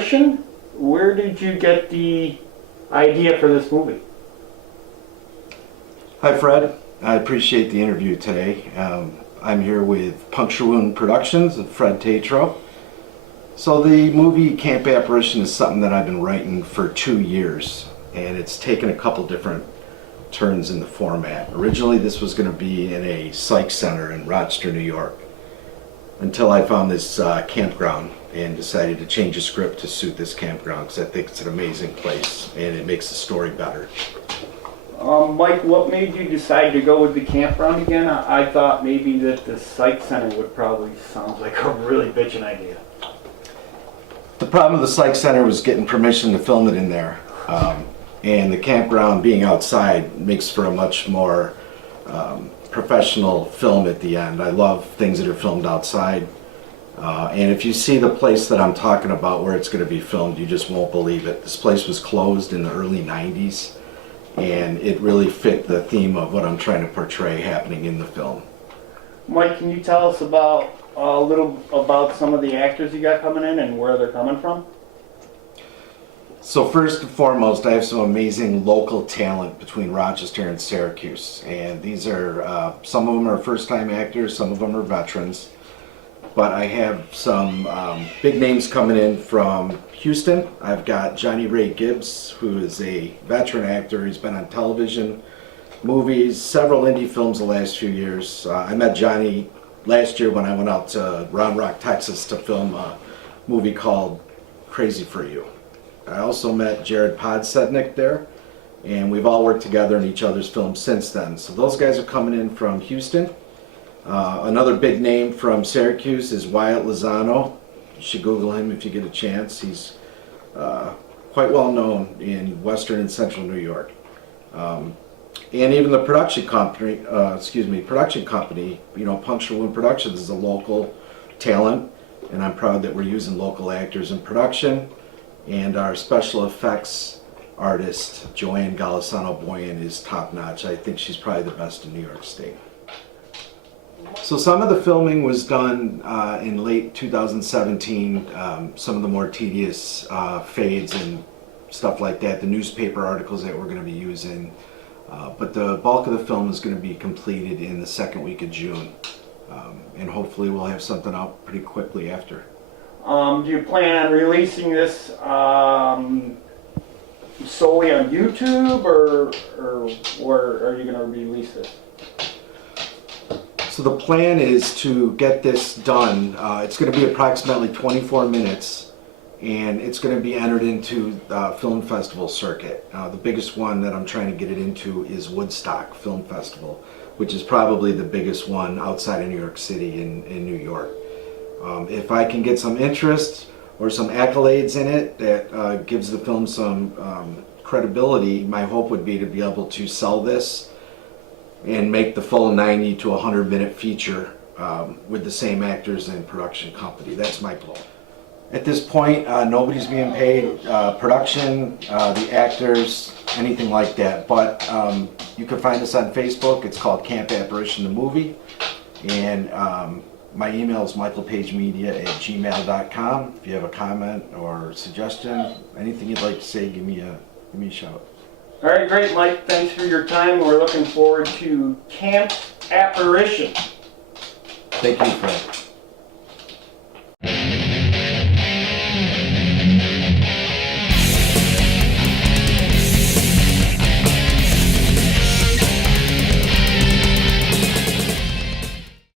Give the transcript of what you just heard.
Apparition. Where did you get the idea for this movie? Hi Fred, I appreciate the interview today. I'm here with Puncture Wound Productions of Fred Tatro. So the movie Camp Apparition is something that I've been writing for 2 years, and it's taken a couple different turns in the format. Originally this was going to be in a psych center in Rochester, New York, until I found this campground and decided to change the script to suit this campground because I think it's an amazing place and it makes the story better. Mike, what made you decide to go with the campground again? I thought maybe that the psych center would probably sound like a really bitchin' idea. The problem with the psych center was getting permission to film it in there. And the campground being outside makes for a much more professional film at the end. I love things that are filmed outside. And if you see the place that I'm talking about where it's going to be filmed, you just won't believe it. This place was closed in the early 90s, and it really fit the theme of what I'm trying to portray happening in the film. Mike, can you tell us about a little about some of the actors you got coming in and where they're coming from? So first and foremost, I have some amazing local talent between Rochester and Syracuse, and these are some of them are first-time actors, some of them are veterans, but I have some big names coming in from Houston. I've got Johnny Ray Gibbs, who is a veteran actor. He's been on television, movies, several indie films the last few years. I met Johnny last year when I went out to Round Rock, Texas to film a movie called Crazy for You. I also met Jared Podsednik there, and we've all worked together in each other's films since then. So those guys are coming in from Houston. Another big name from Syracuse is Wyatt Lozano. You should Google him if you get a chance. He's quite well known in Western and Central New York. And even the production company, you know, Puncture Wound Productions is a local talent, and I'm proud that we're using local actors in production. And our special effects artist, Joanne Golisano-Boyan, is top-notch. I think she's probably the best in New York State. So some of the filming was done in late 2017. Some of the more tedious fades and stuff like that, the newspaper articles that we're going to be using. But the bulk of the film is going to be completed in the second week of June. And hopefully we'll have something out pretty quickly after. Do you plan on releasing this solely on YouTube, or where are you going to release this? So the plan is to get this done. It's going to be approximately 24 minutes, and it's going to be entered into the film festival circuit. The biggest one that I'm trying to get it into is Woodstock Film Festival, which is probably the biggest one outside of New York City in New York. If I can get some interest or some accolades in it that gives the film some credibility, my hope would be to be able to sell this and make the full 90 to 100 minute feature with the same actors and production company. That's my goal. At this point, nobody's being paid, production, the actors, anything like that. But you can find us on Facebook. It's called Camp Apparition the Movie. And my email is michaelpagemedia@gmail.com. If you have a comment or suggestion, anything you'd like to say, give me a shout. All right, great, Mike. Thanks for your time. We're looking forward to Camp Apparition. Thank you, Fred.